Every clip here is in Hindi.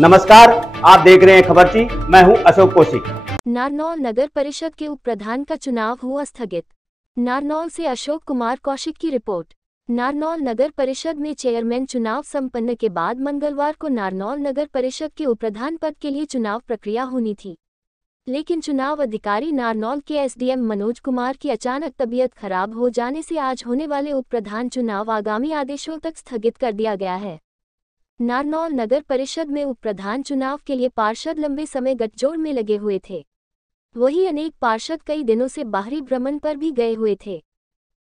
नमस्कार, आप देख रहे हैं खबरची। मैं हूं अशोक कौशिक। नारनौल नगर परिषद के उप प्रधान का चुनाव हुआ स्थगित। नारनौल से अशोक कुमार कौशिक की रिपोर्ट। नारनौल नगर परिषद में चेयरमैन चुनाव संपन्न के बाद मंगलवार को नारनौल नगर परिषद के उप प्रधान पद के लिए चुनाव प्रक्रिया होनी थी, लेकिन चुनाव अधिकारी नारनौल के एसडीएम मनोज कुमार की अचानक तबीयत खराब हो जाने से आज होने वाले उप प्रधान चुनाव आगामी आदेशों तक स्थगित कर दिया गया है। नारनौल नगर परिषद में उप प्रधान चुनाव के लिए पार्षद लंबे समय गठजोड़ में लगे हुए थे। वहीं अनेक पार्षद कई दिनों से बाहरी भ्रमण पर भी गए हुए थे।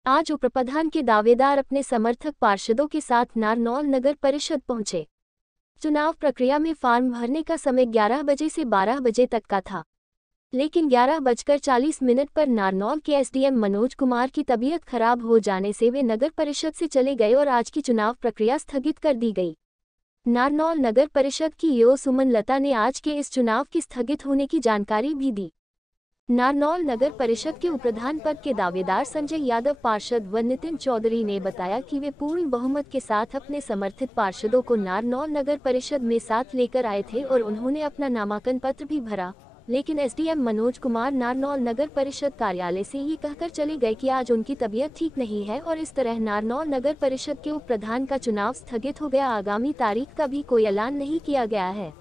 आज उप प्रधान के दावेदार अपने समर्थक पार्षदों के साथ नारनौल नगर परिषद पहुंचे। चुनाव प्रक्रिया में फॉर्म भरने का समय 11 बजे से 12 बजे तक का था, लेकिन 11:40 पर नारनौल के एसडीएम मनोज कुमार की तबीयत खराब हो जाने से वे नगर परिषद से चले गए और आज की चुनाव प्रक्रिया स्थगित कर दी गई। नारनौल नगर परिषद की ईओ सुमन लता ने आज के इस चुनाव की स्थगित होने की जानकारी भी दी। नारनौल नगर परिषद के उपप्रधान पद के दावेदार संजय यादव पार्षद व नितिन चौधरी ने बताया कि वे पूर्ण बहुमत के साथ अपने समर्थित पार्षदों को नारनौल नगर परिषद में साथ लेकर आए थे और उन्होंने अपना नामांकन पत्र भी भरा, लेकिन एसडीएम मनोज कुमार नारनौल नगर परिषद कार्यालय से ये कहकर चले गए कि आज उनकी तबीयत ठीक नहीं है और इस तरह नारनौल नगर परिषद के उप प्रधान का चुनाव स्थगित हो गया। आगामी तारीख का भी कोई ऐलान नहीं किया गया है।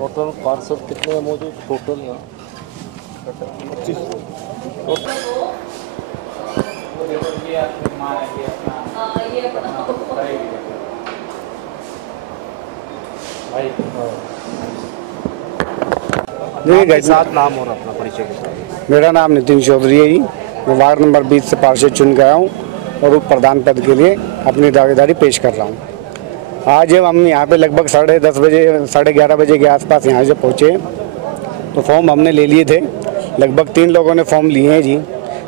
टोटल पार्षद कितने हैं मौजूद? टोटल 25 देखिए, साथ नाम और अपना परिचय के साथ। मेरा नाम नितिन चौधरी है जी। मैं वार्ड नंबर 20 से पार्षद चुन गया हूँ और उप प्रधान पद के लिए अपनी दावेदारी पेश कर रहा हूँ। आज जब हम यहाँ पे लगभग 10:30 बजे 11:30 बजे के आसपास यहाँ से पहुँचे तो फॉर्म हमने ले लिए थे। लगभग 3 लोगों ने फॉर्म लिए हैं जी,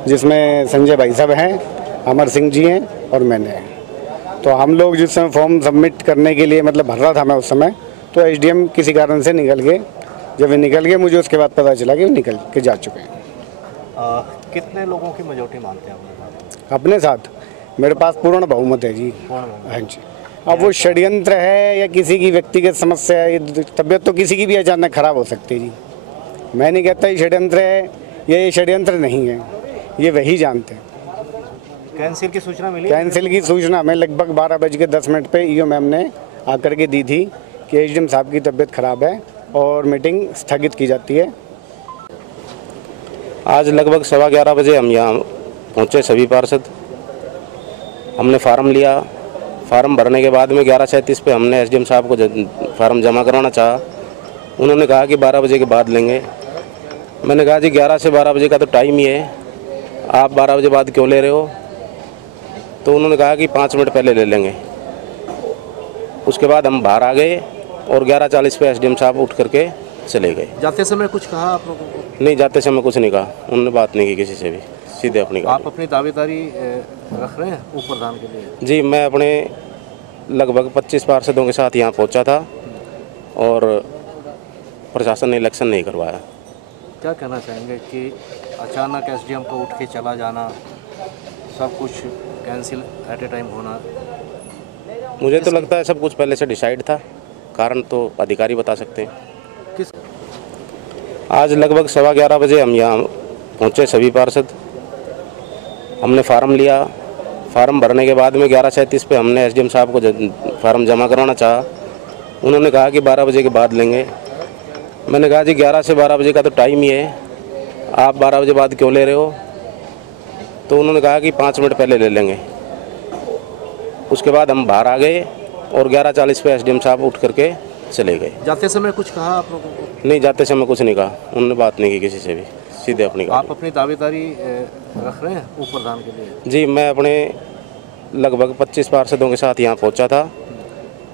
जिसमें संजय भाई साहब हैं, अमर सिंह जी हैं और मैंने। तो हम लोग जिस समय फॉर्म सबमिट करने के लिए भर रहा था मैं उस समय, तो एसडीएम किसी कारण से निकल गए। जब वे निकल गए मुझे उसके बाद पता चला कि वो निकल के जा चुके हैं। कितने लोगों की मेजॉरिटी मानते हैं अपने साथ? मेरे पास पूर्ण बहुमत है जी। हाँ जी। अब वो षड्यंत्र है या किसी की व्यक्तिगत समस्या है, तबीयत तो किसी की भी अचानक खराब हो सकती है जी। मैं नहीं कहता ये षड्यंत्र है या ये षड्यंत्र नहीं है, ये वही जानते हैं। कैंसिल की सूचना मिली? कैंसिल की सूचना हमें लगभग 12:10 पे ईओ मैम ने आकर के दी थी कि एसडीएम साहब की तबीयत खराब है और मीटिंग स्थगित की जाती है। आज लगभग 11:15 बजे हम यहाँ पहुँचे सभी पार्षद। हमने फार्म लिया। फार्म भरने के बाद में 11:37 पे हमने एसडीएम साहब को फार्म जमा कराना चाहा। उन्होंने कहा कि 12 बजे के बाद लेंगे। मैंने कहा जी 11 से 12 बजे का तो टाइम ही है, आप 12 बजे बाद क्यों ले रहे हो? तो उन्होंने कहा कि 5 मिनट पहले ले लेंगे। उसके बाद हम बाहर आ गए और 11:40 पे एसडीएम साहब उठ करके चले गए। जाते समय कुछ कहा आप लोगों को? नहीं, जाते समय कुछ नहीं कहा। उन्होंने बात नहीं की किसी से भी, सीधे अपनी। आप अपनी दावेदारी रख रहे हैं उप प्रधान के लिए? जी, मैं अपने लगभग 25 पार्षदों के साथ यहाँ पहुँचा था और प्रशासन ने इलेक्शन नहीं करवाया। क्या कहना चाहेंगे कि अचानक एसडीएम को उठ के चला जाना, सब कुछ कैंसिल एट ए टाइम होना? मुझे तो लगता है सब कुछ पहले से डिसाइड था, कारण तो अधिकारी बता सकते हैं। किस? आज लगभग 11:15 बजे हम यहाँ पहुँचे सभी पार्षद। हमने फार्म लिया। फार्म भरने के बाद में 11:37 पे हमने एसडीएम साहब को फार्म जमा कराना चाहा। उन्होंने कहा कि 12 बजे के बाद लेंगे। मैंने कहा जी 11 से 12 बजे का तो टाइम ही है, आप 12 बजे बाद क्यों ले रहे हो? तो उन्होंने कहा कि 5 मिनट पहले ले लेंगे। उसके बाद हम बाहर आ गए और 11:40 पे एसडीएम साहब उठ करके चले गए। जाते समय कुछ कहा आप लोगों को? नहीं, जाते समय कुछ नहीं कहा। उन्होंने बात नहीं की किसी से भी, सीधे अपनी। आप अपनी दावेदारी रख रहे हैं उप प्रधान के लिए? जी, मैं अपने लगभग 25 पार्षदों के साथ यहाँ पहुँचा था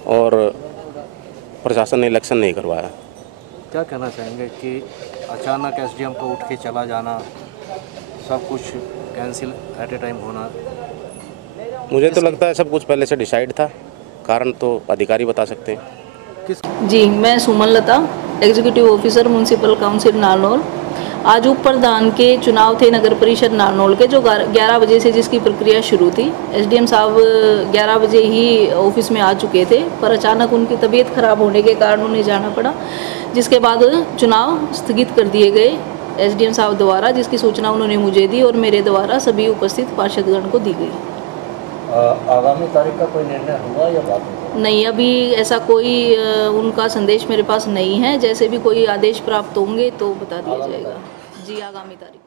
और प्रशासन ने इलेक्शन नहीं करवाया। क्या कहना चाहेंगे कि अचानक एसडीएम का उठ के चला जाना, सब कुछ कैंसिल एट ए टाइम होना? मुझे तो लगता है सब कुछ पहले से डिसाइड था, कारण तो अधिकारी बता सकते हैं। किस जी, मैं Suman Lata, executive officer municipal council Narnaul. आज उप प्रधान के चुनाव थे नगर परिषद नारनौल के, जो 11 बजे से जिसकी प्रक्रिया शुरू थी। एसडीएम साहब 11 बजे ही ऑफिस में आ चुके थे, पर अचानक उनकी तबीयत खराब होने के कारण उन्हें जाना पड़ा, जिसके बाद चुनाव स्थगित कर दिए गए एसडीएम साहब द्वारा, जिसकी सूचना उन्होंने मुझे दी और मेरे द्वारा सभी उपस्थित पार्षदगण को दी गई। आगामी तारीख का कोई निर्णय हुआ या बात हुई? नहीं, अभी ऐसा कोई उनका संदेश मेरे पास नहीं है। जैसे भी कोई आदेश प्राप्त होंगे तो बता दिया जाएगा। जी, आगामी तारीख।